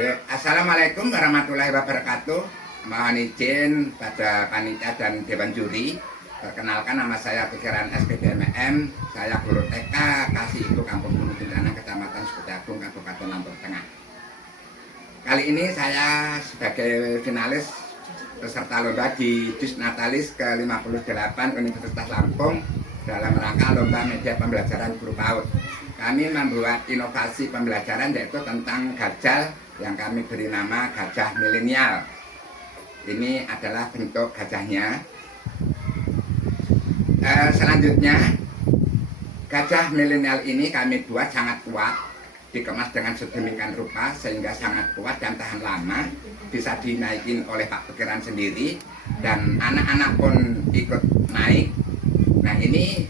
Assalamualaikum warahmatullahi wabarakatuh. Mohon izin pada panitia dan dewan juri. Perkenalkan, nama saya Pikiran SPDMM. Saya guru TK Kasih Ibu Kampung Gunung Bintana, Kecamatan Sukadagung, Kabupaten Lampung Tengah. Kali ini saya sebagai finalis peserta lomba di Disnatalis ke-58 Universitas Lampung dalam rangka lomba media pembelajaran guru PAUD. Kami membuat inovasi pembelajaran yaitu tentang gajal yang kami beri nama gajah milenial. Ini adalah bentuk gajahnya. Selanjutnya, gajah milenial ini kami buat sangat kuat, dikemas dengan sedemikian rupa sehingga sangat kuat dan tahan lama, bisa dinaikin oleh Pak Pikiran sendiri dan anak-anak pun ikut naik. Nah, ini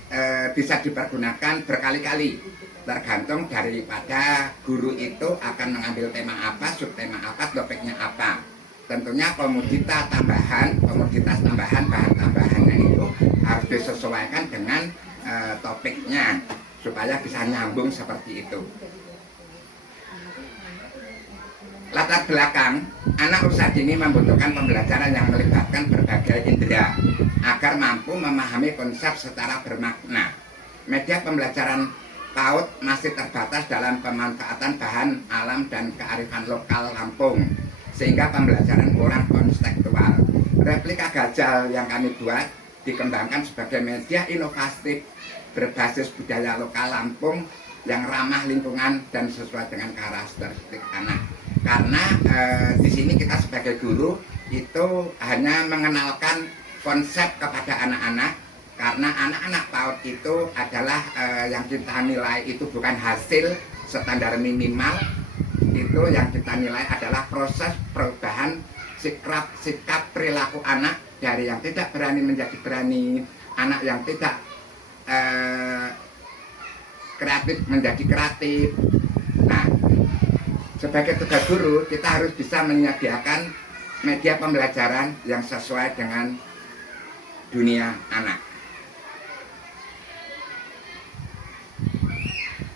bisa dipergunakan berkali-kali, tergantung daripada guru itu akan mengambil tema apa, subtema apa, topiknya apa. Tentunya komoditas tambahan, bahan tambahannya itu harus disesuaikan dengan topiknya supaya bisa nyambung seperti itu. Latar belakang, anak usia dini membutuhkan pembelajaran yang melibatkan berbagai indera agar mampu memahami konsep secara bermakna. Media pembelajaran PAUD masih terbatas dalam pemanfaatan bahan alam dan kearifan lokal Lampung, sehingga pembelajaran kurang konstekstual. Replika gajal yang kami buat dikembangkan sebagai media inovatif berbasis budaya lokal Lampung yang ramah lingkungan dan sesuai dengan karakteristik anak. Karena di sini kita sebagai guru itu hanya mengenalkan konsep kepada anak-anak, karena anak-anak PAUD itu adalah yang kita nilai itu bukan hasil standar minimal, itu yang kita nilai adalah proses perubahan sikap perilaku anak dari yang tidak berani menjadi berani, anak yang tidak kreatif menjadi kreatif. Nah, sebagai tugas guru kita harus bisa menyediakan media pembelajaran yang sesuai dengan dunia anak.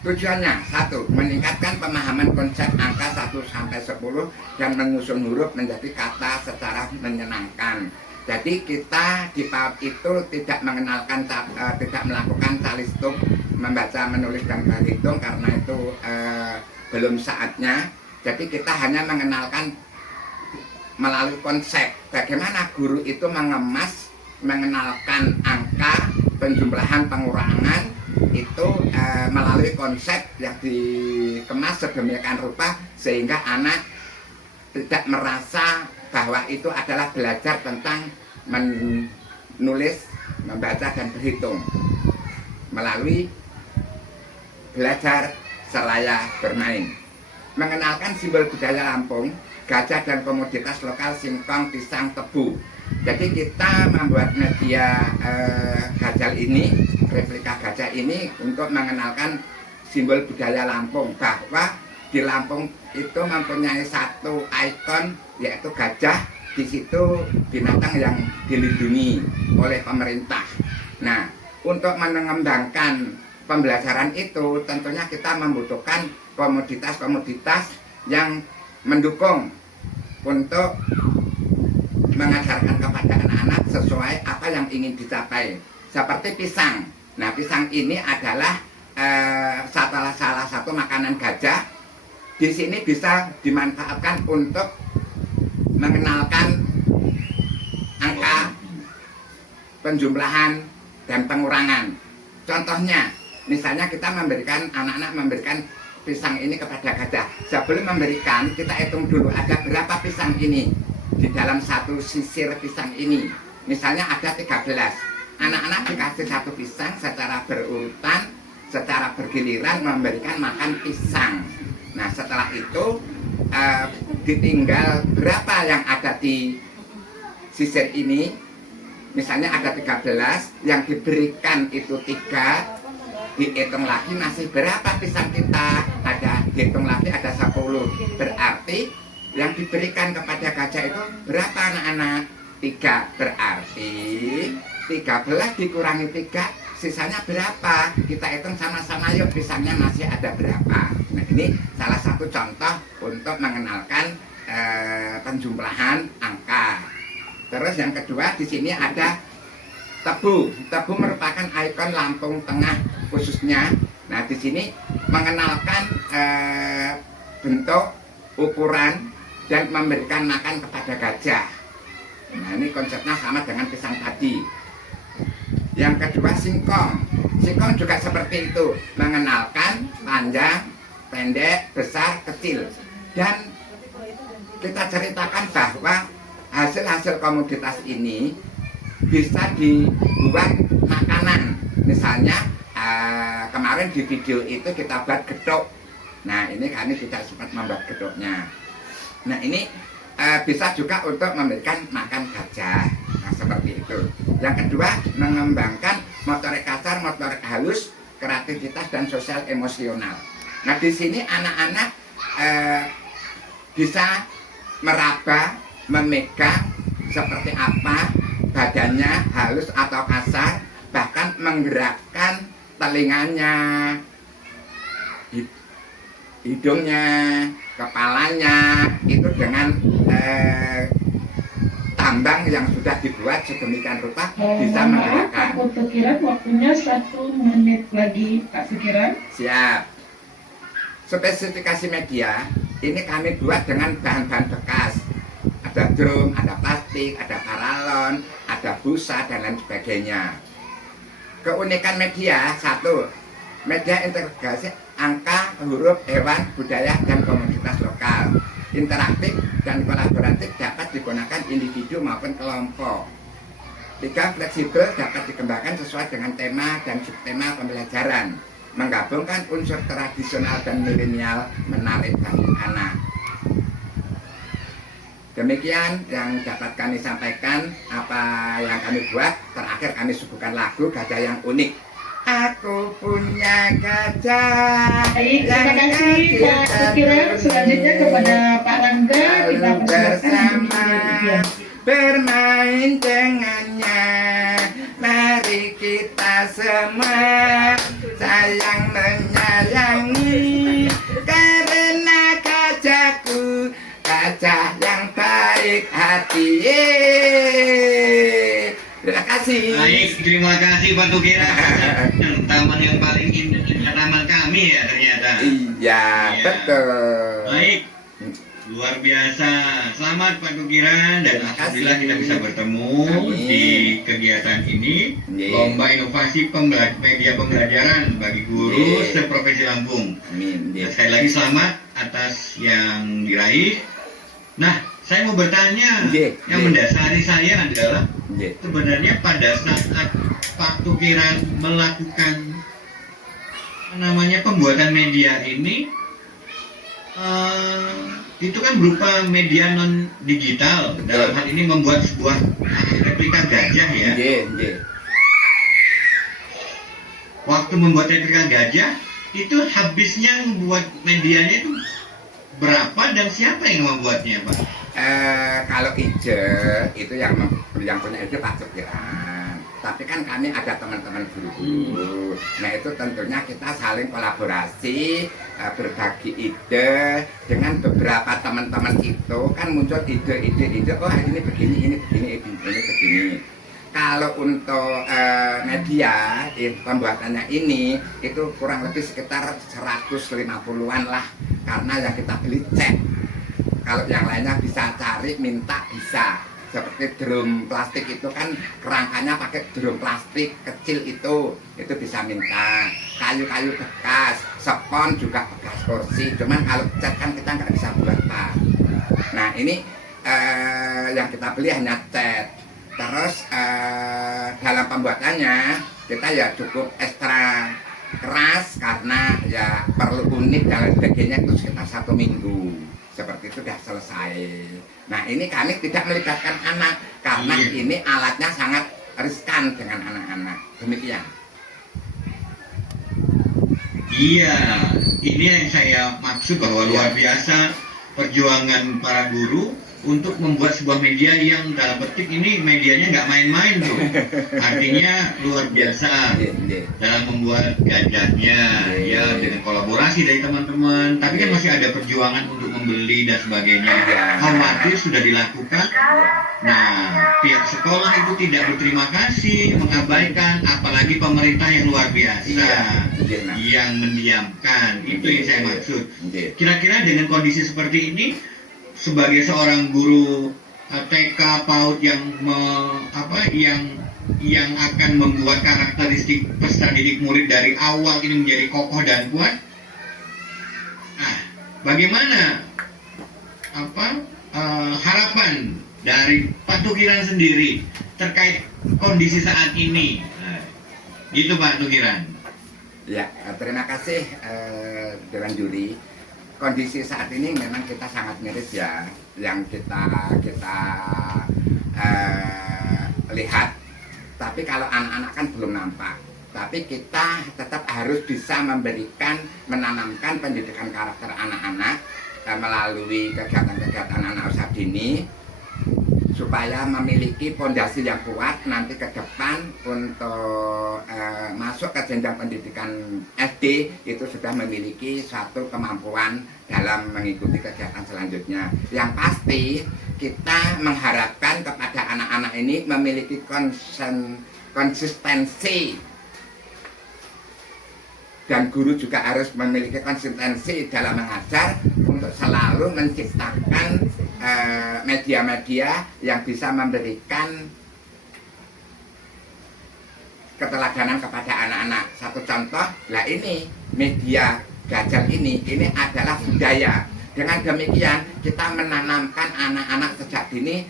Tujuannya, 1. Meningkatkan pemahaman konsep angka 1-10 dan menyusun huruf menjadi kata secara menyenangkan. Jadi kita di PAUD itu tidak mengenalkan, tidak melakukan calistung, membaca, menulis, dan berhitung karena itu belum saatnya. Jadi kita hanya mengenalkan melalui konsep bagaimana guru itu mengemas, mengenalkan angka, penjumlahan, pengurangan itu melalui konsep yang dikemas sedemikian rupa sehingga anak tidak merasa bahwa itu adalah belajar tentang menulis, membaca, dan berhitung melalui belajar seraya bermain. Mengenalkan simbol budaya Lampung, gajah dan komoditas lokal, singkong, pisang, tebu. Jadi kita membuat media gajal ini, replika gajah ini untuk mengenalkan simbol budaya Lampung, bahwa di Lampung itu mempunyai satu ikon yaitu gajah. Di situ binatang yang dilindungi oleh pemerintah. Nah, untuk mengembangkan pembelajaran itu tentunya kita membutuhkan komoditas-komoditas yang mendukung untuk mengajarkan kepada anak-anak sesuai apa yang ingin dicapai. Seperti pisang. Nah, pisang ini adalah salah satu makanan gajah. Di sini bisa dimanfaatkan untuk mengenalkan angka, penjumlahan, dan pengurangan. Contohnya, misalnya kita memberikan anak-anak memberikan pisang ini kepada gajah. Sebelum memberikan, kita hitung dulu ada berapa pisang ini di dalam satu sisir pisang ini. Misalnya ada 13. Anak-anak dikasih satu pisang secara berurutan, secara bergiliran memberikan makan pisang. Nah, setelah itu ditinggal berapa yang ada di sisir ini. Misalnya ada 13, yang diberikan itu 3, dihitung lagi masih berapa pisang kita, ada dihitung lagi ada 10. Berarti yang diberikan kepada gajah itu berapa anak-anak? 3. Berarti 13 dikurangi 3, sisanya berapa? Kita hitung sama-sama yuk, pisangnya masih ada berapa. Nah, ini salah satu contoh untuk mengenalkan penjumlahan angka. Terus yang kedua di sini ada tebu. Tebu merupakan ikon Lampung Tengah khususnya. Nah di sini mengenalkan bentuk, ukuran, dan memberikan makan kepada gajah. Nah ini konsepnya sama dengan pisang tadi. Yang kedua singkong. Singkong juga seperti itu, mengenalkan panjang, pendek, besar, kecil. Dan kita ceritakan bahwa hasil-hasil komoditas ini bisa dibuat makanan. Misalnya kemarin di video itu kita buat gedok. Nah ini kami tidak sempat membuat gedoknya. Nah ini bisa juga untuk memberikan makan gajah. Nah seperti itu. Yang kedua mengembangkan motorik kasar, motorik halus, kreativitas dan sosial emosional. Nah di sini anak-anak bisa meraba, memegang seperti apa badannya halus atau kasar, bahkan menggerakkan telinganya, hidungnya, kepalanya itu dengan tambang yang sudah dibuat sedemikian rupa bisa menggerakkan. Pak Pikiran, waktunya 1 menit lagi Pak Pikiran. Siap. Spesifikasi media ini kami buat dengan bahan-bahan bekas. Ada drum, ada plastik, ada paralon, ada busa dan lain sebagainya. Keunikan media satu, media integrasi angka, huruf, hewan, budaya, dan komunitas lokal. Interaktif dan kolaboratif dapat digunakan individu maupun kelompok. 3, fleksibel dapat dikembangkan sesuai dengan tema dan subtema pembelajaran. Menggabungkan unsur tradisional dan milenial menarik bagi anak. Demikian yang dapat kami sampaikan apa yang kami buat. Terakhir kami suguhkan lagu Gajah yang Unik. Aku punya gajah. Baik, terima kasih Pak Pikiran. Selanjutnya kepada Pak Rangga kita bersama persilakan. bermain dengannya. Mari kita semua sayang menyayangi, karena gajahku gajah yang baik hati. Terima kasih. Baik, terima kasih Pak Pikiran. Taman yang paling indah taman kami ya ternyata. Iya, betul. Baik, luar biasa. Selamat Pak Pikiran dan Terima alhamdulillah kasih. kita bisa bertemu Amin. di kegiatan ini. Amin. Lomba inovasi media pembelajaran bagi guru Amin. seprovinsi Lampung. Amin. Nah, sekali lagi selamat atas yang diraih. Nah, saya mau bertanya, Amin. yang mendasari saya adalah Amin. sebenarnya pada saat Pak Pikiran melakukan pembuatan media ini itu kan berupa media non digital. Betul. Dalam hal ini membuat sebuah replika gajah ya. Amin. Waktu membuat replika gajah itu habisnya membuat medianya itu berapa dan siapa yang membuatnya Pak? Kalau ide itu yang punya ide Pak Pikiran. Tapi kan kami ada teman-teman guru-guru. Nah itu tentunya kita saling kolaborasi, berbagi ide dengan beberapa teman-teman itu kan muncul ide. Oh ini begini. Kalau untuk media pembuatannya ini itu kurang lebih sekitar 150-an lah, karena yang kita beli cek. Kalau yang lainnya bisa cari, minta bisa. Seperti drum plastik itu kan kerangkanya pakai drum plastik kecil itu bisa minta. Kayu-kayu bekas, spons juga bekas kursi. Cuman kalau cat kan kita nggak bisa buat Pak. Nah ini yang kita beli hanya cat. Terus dalam pembuatannya kita ya cukup ekstra keras karena ya perlu unik dan sebagainya, itu sekitar 1 minggu. Seperti itu sudah selesai. Nah ini kami tidak melibatkan anak karena ini alatnya sangat riskan dengan anak-anak. Demikian. Iya, ini yang saya maksud bahwa luar biasa perjuangan para guru untuk membuat sebuah media yang dalam petik ini medianya nggak main-main tuh. Artinya luar biasa dalam membuat gajahnya ya dengan kolaborasi dari teman-teman. Tapi kan masih ada perjuangan untuk membeli dan sebagainya. Khawatir sudah dilakukan. Nah, pihak sekolah itu tidak berterima kasih, mengabaikan, apalagi pemerintah yang luar biasa yang mendiamkan. Itu yang saya maksud. Kira-kira dengan kondisi seperti ini, sebagai seorang guru TK PAUD yang akan membuat karakteristik peserta didik murid dari awal ini menjadi kokoh dan kuat. Nah, bagaimana harapan dari Pak Tukiran sendiri terkait kondisi saat ini? Nah, gitu Pak Tukiran. Ya, terima kasih Dewan Juri. Kondisi saat ini memang kita sangat miris ya, yang kita lihat. Tapi kalau anak-anak kan belum nampak. Tapi kita tetap harus bisa menanamkan pendidikan karakter anak-anak melalui kegiatan-kegiatan anak usaha dini, supaya memiliki fondasi yang kuat nanti ke depan untuk masuk ke jenjang pendidikan SD itu sudah memiliki suatu kemampuan dalam mengikuti kegiatan selanjutnya. Yang pasti kita mengharapkan kepada anak-anak ini memiliki konsistensi, dan guru juga harus memiliki konsistensi dalam mengajar untuk selalu menciptakan media-media yang bisa memberikan keteladanan kepada anak-anak. Satu contoh, lah ini media Gajal ini adalah budaya. Dengan demikian kita menanamkan anak-anak sejak dini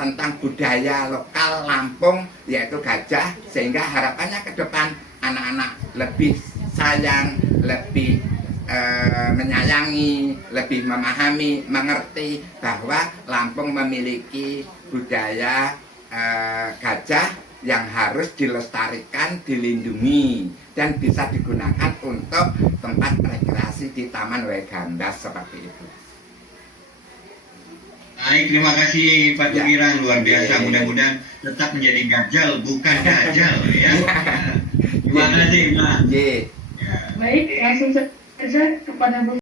tentang budaya lokal Lampung, yaitu gajah, sehingga harapannya ke depan anak-anak lebih sayang, lebih menyayangi, lebih memahami, mengerti bahwa Lampung memiliki budaya gajah yang harus dilestarikan, dilindungi, dan bisa digunakan untuk tempat rekreasi di Taman Wegandas seperti itu. Baik, terima kasih Pak Tukiran, luar biasa. Mudah-mudahan tetap menjadi gajal, bukan gajal ya. Terima kasih, Pak. Baik, langsung saja kepada